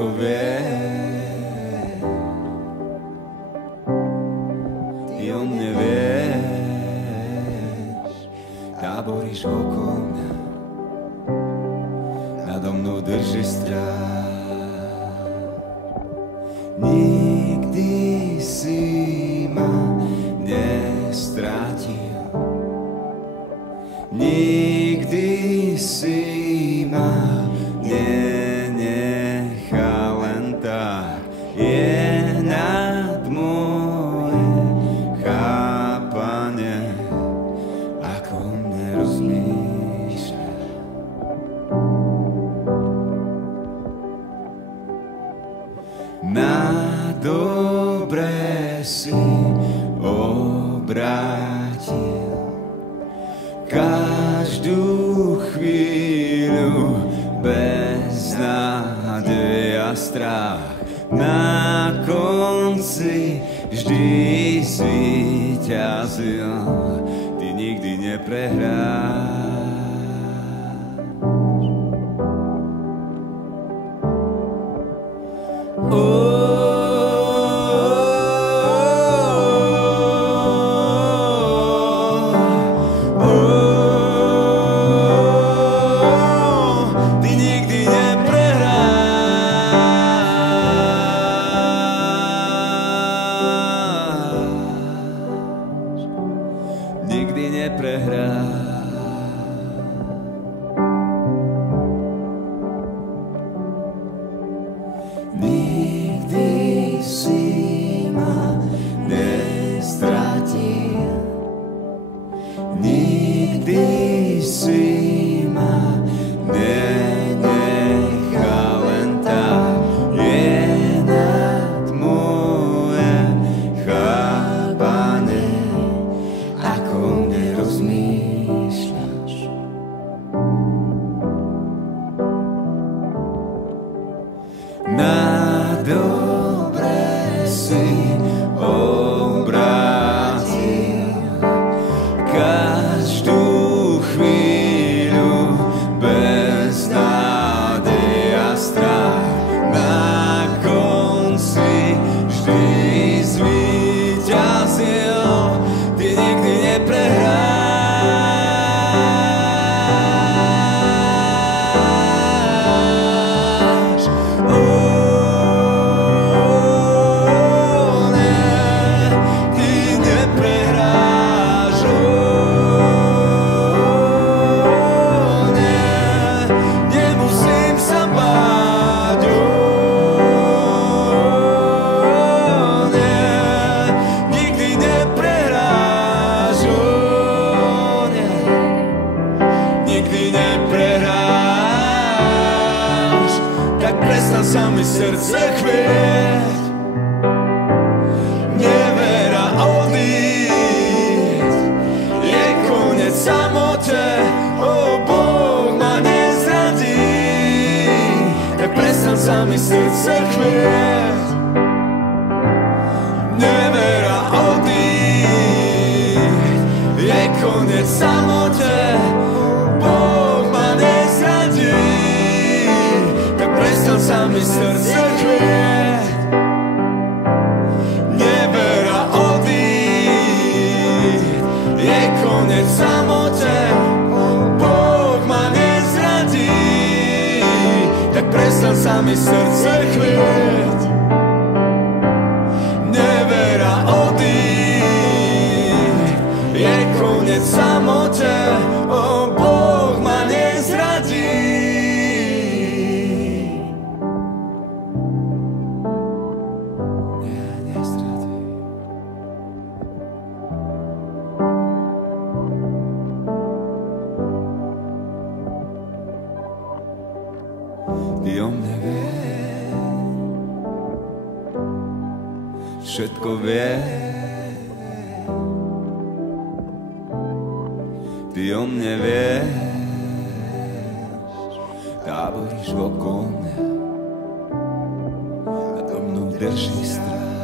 všetko vie. Ty o mne vieš, táboríš okolo mňa, nado mnou drží strach. Nikdy si ma nestrátil, nikdy si ma nenechal len tak. Je nad moje chápanie, ako mne rozmýšľa. Na dobre si obrátil každú chvíľu bez nádej a strach. Na konci vždy zvíťazil, ty nikdy neprehráš. Nikdy neprehráš. Nikdy si ma nestratil, nikdy si ma nenechal len tak. Je nad moje chápanie, ako mne rozmýšľaš. Na dobre si obrátil každú chvíľu bez nádej a strach. Na konci vždy zvíťazil, ty nikdy neprehráš. Prestan sa mi srdce chvieť, nevera odísť, je koniec samote, Boh ma nezradí. Tak prestan sa mi srdce chvieť, nevera odísť, je koniec samote, Boh ma nezradí. Prestan sa mi srdce chvieť, nevera odísť, je koniec samote, Boh ma nezradí. Tak prestan sa mi srdce chvieť, nevera odísť, je koniec samote, Boh ma nezradí. Ty o mne vieš, všetko vieš. Ty o mne vieš, táboríš okolo mňa, nado mnou drží strach.